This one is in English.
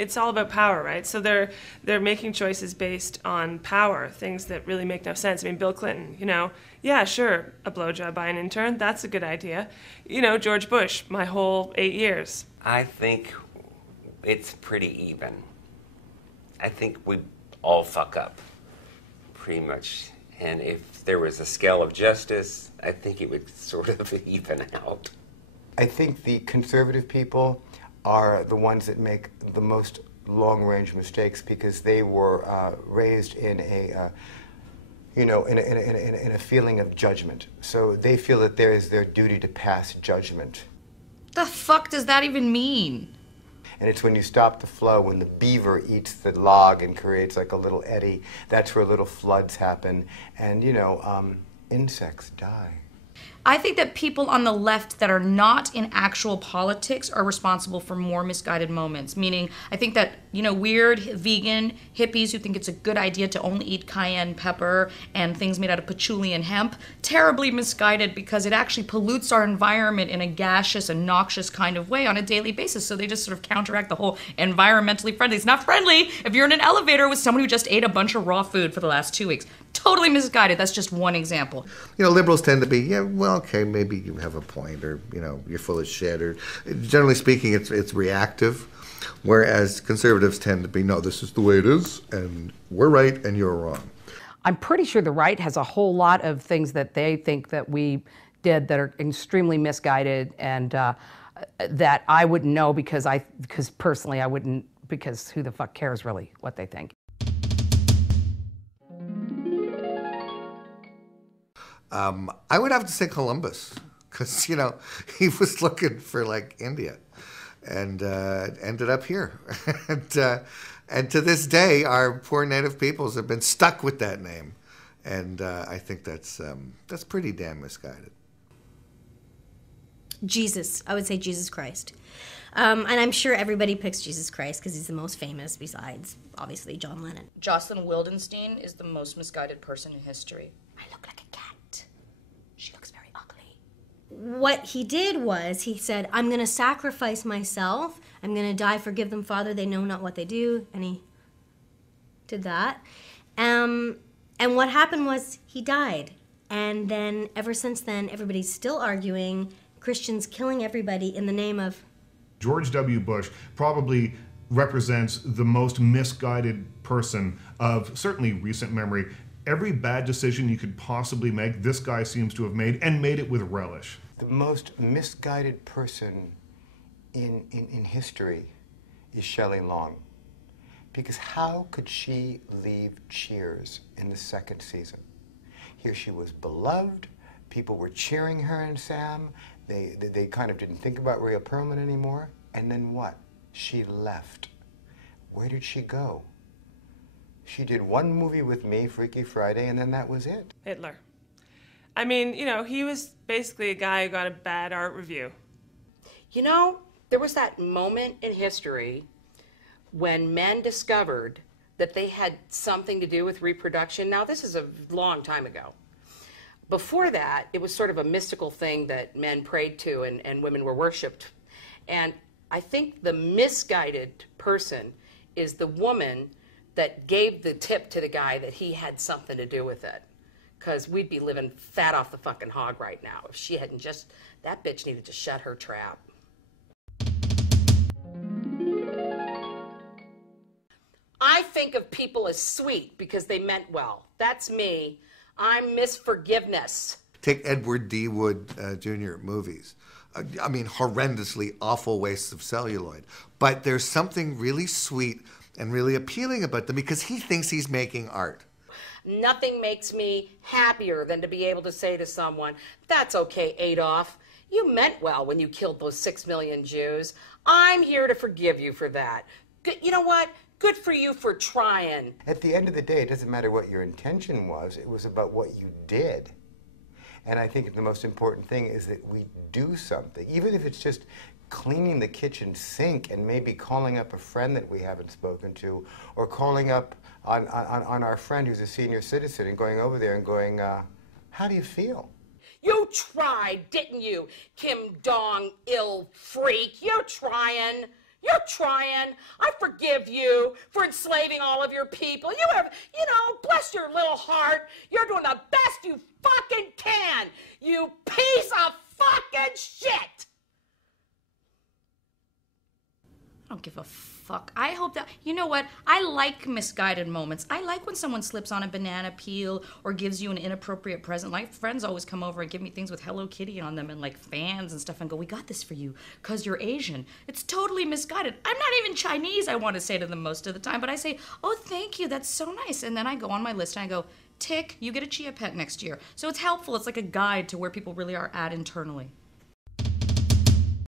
it's all about power, right? So they're making choices based on power, things that really make no sense. I mean, Bill Clinton, yeah, sure, a blowjob by an intern, that's a good idea. George Bush, my whole 8 years. I think it's pretty even. I think we all fuck up, pretty much. And if there was a scale of justice, I think it would sort of even out. I think the conservative people are the ones that make the most long-range mistakes because they were raised in a, in a feeling of judgment. So they feel that there is their duty to pass judgment. The fuck does that even mean? And it's when you stop the flow, when the beaver eats the log and creates like a little eddy, that's where little floods happen, and insects die. I think that people on the left that are not in actual politics are responsible for more misguided moments. Meaning, I think that, weird vegan hippies who think it's a good idea to only eat cayenne pepper and things made out of patchouli and hemp, terribly misguided because it actually pollutes our environment in a gaseous and noxious kind of way on a daily basis. So they just sort of counteract the whole environmentally friendly. It's not friendly if you're in an elevator with someone who just ate a bunch of raw food for the last 2 weeks. Totally misguided. That's just one example. Liberals tend to be, okay, maybe you have a point, or, you're full of shit, or generally speaking, it's reactive, whereas conservatives tend to be, no, this is the way it is, and we're right and you're wrong. I'm pretty sure the right has a whole lot of things that they think that we did that are extremely misguided, and that I wouldn't know because personally I wouldn't, because who the fuck cares really what they think. I would have to say Columbus, because, he was looking for, India, and ended up here. And to this day, our poor native peoples have been stuck with that name. And I think that's pretty damn misguided. Jesus. I would say Jesus Christ. And I'm sure everybody picks Jesus Christ because he's the most famous besides, obviously, John Lennon. Jocelyn Wildenstein is the most misguided person in history. I look like a cat. She looks very ugly. What he did was he said, I'm going to sacrifice myself. I'm going to die. Forgive them, Father. They know not what they do. And he did that. And what happened was he died. And then ever since then, everybody's still arguing, Christians killing everybody in the name of... George W. Bush probably represents the most misguided person of certainly recent memory. Every bad decision you could possibly make, this guy seems to have made, and made it with relish. The most misguided person in history is Shelley Long. Because how could she leave Cheers in the second season? Here she was beloved, people were cheering her and Sam, they kind of didn't think about Rhea Perlman anymore, and then what? She left. Where did she go? She did one movie with me, Freaky Friday, and then that was it. Hitler. I mean, he was basically a guy who got a bad art review. There was that moment in history when men discovered that they had something to do with reproduction. Now, this is a long time ago. Before that, it was sort of a mystical thing that men prayed to and women were worshipped. And I think the misguided person is the woman that gave the tip to the guy that he had something to do with it. Because we'd be living fat off the fucking hog right now if she hadn't just, that bitch needed to shut her trap. I think of people as sweet because they meant well. That's me. I'm Miss Forgiveness. Take Edward D. Wood Jr. movies. I mean, horrendously awful wastes of celluloid. But there's something really sweet and really appealing about them because he thinks he's making art. Nothing makes me happier than to be able to say to someone, that's okay, Adolf. You meant well when you killed those 6 million Jews. I'm here to forgive you for that. You know what? Good for you for trying. At the end of the day, it doesn't matter what your intention was. It was about what you did. And I think the most important thing is that we do something, even if it's just cleaning the kitchen sink and maybe calling up a friend that we haven't spoken to, or calling up on our friend who's a senior citizen and going over there and going, how do you feel? You tried, didn't you, Kim Dong ill freak? You're trying. You're trying. I forgive you for enslaving all of your people. You have, bless your little heart. You're doing the best you fucking can. You piece of fucking shit. I don't give a fuck. I hope that, you know what? I like misguided moments. I like when someone slips on a banana peel or gives you an inappropriate present. My friends always come over and give me things with Hello Kitty on them and like fans and stuff and go, we got this for you because you're Asian. It's totally misguided. I'm not even Chinese, I want to say to them most of the time, but I say, oh, thank you, that's so nice. And then I go on my list and I go, tick, you get a chia pet next year. So it's helpful. It's like a guide to where people really are at internally.